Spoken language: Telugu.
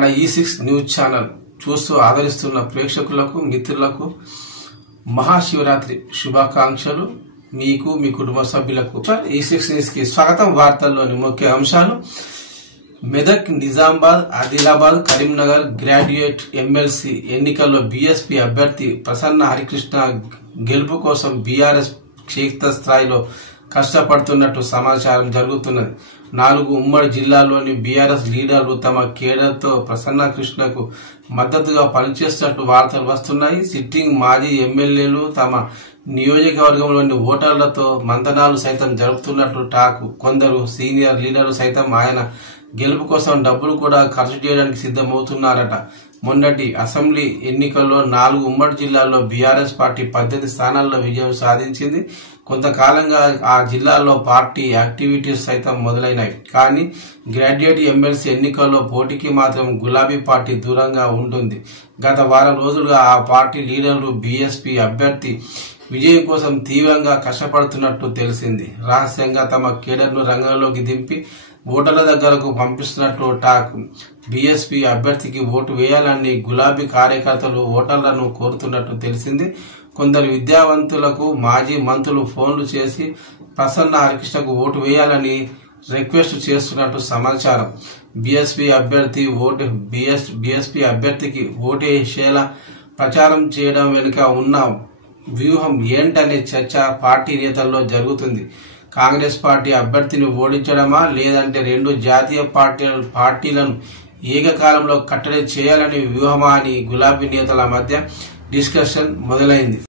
మన E6 న్యూస్ ఛానల్ చూస్తూ ఆదరిస్తున్న ప్రేక్షకులకు మిత్రులకు మహాశివరాత్రి శుభాకాంక్షలు. మీకు మీ కుటుంబ సభ్యులకు E6 న్యూస్ కి స్వాగతం. వార్తల్లోని ముఖ్య అంశాలు: మెదక్, నిజామాబాద్, ఆదిలాబాద్, కరీంనగర్ గ్రాడ్యుయేట్ ఎమ్మెల్సీ ఎన్నికల్లో బీఎస్పీ అభ్యర్థి ప్రసన్న హరికృష్ణ గెలుపు కోసం బీఆర్ఎస్ క్షేత్రస్థాయిలో కష్టపడుతున్నట్టు సమాచారం జరుగుతున్నది. 4 ఉమ్మడి జిల్లాల్లోని బీఆర్ఎస్ లీడర్లు తమ కేడర్తో ప్రసన్న కృష్ణకు మద్దతుగా పనిచేస్తున్నట్టు వార్తలు వస్తున్నాయి. సిట్టింగ్ మాజీ ఎమ్మెల్యేలు తమ నియోజకవర్గంలోని ఓటర్లతో మంతనాలు సైతం జరుపుతున్నట్లు టాక్. కొందరు సీనియర్ లీడర్లు సైతం ఆయన గెలుపు కోసం డబ్బులు కూడా ఖర్చు చేయడానికి సిద్ధమవుతున్నారట. మొన్నటి అసెంబ్లీ ఎన్నికల్లో 4 ఉమ్మడి జిల్లాల్లో బీఆర్ఎస్ పార్టీ 18 స్థానాల్లో విజయం సాధించింది. కొంతకాలంగా ఆ జిల్లాల్లో పార్టీ యాక్టివిటీస్ సైతం మొదలైనాయి. కానీ గ్రాడ్యుయేట్ ఎమ్మెల్సీ ఎన్నికల్లో పోటీకి మాత్రం గులాబీ పార్టీ దూరంగా ఉంటుంది. గత వారం రోజులుగా ఆ పార్టీ లీడర్లు బీఎస్పీ అభ్యర్థి విజయం కోసం తీవ్రంగా కష్టపడుతున్నట్టు తెలిసింది. రహస్యంగా తమ కేడర్ను రంగంలోకి దింపి ఓటర్ల దగ్గరకు పంపిస్తున్నట్లు టాక్. బీఎస్పీ అభ్యర్థికి ఓటు వేయాలని గులాబీ కార్యకర్తలు ఓటర్లను కోరుతున్నట్టు తెలిసింది. కొందరు విద్యావంతులకు మాజీ మంత్రులు ఫోన్లు చేసి ప్రసన్న హరికృష్ణకు ఓటు వేయాలని రిక్వెస్ట్ చేస్తున్నట్టు సమాచారం. బీఎస్పీ అభ్యర్థికి ఓటేసేలా ప్రచారం చేయడం వెనుక ఉన్న వ్యూహం ఏంటనే చర్చ పార్టీ నేతల్లో జరుగుతుంది. కాంగ్రెస్ పార్టీ అభ్యర్థిని ఓడించడమా, లేదంటే 2 జాతీయ పార్టీలను ఏకకాలంలో కట్టడి చేయాలని వ్యూహమా అని గులాబీ నేతల మధ్య డిస్కషన్ మొదలైంది.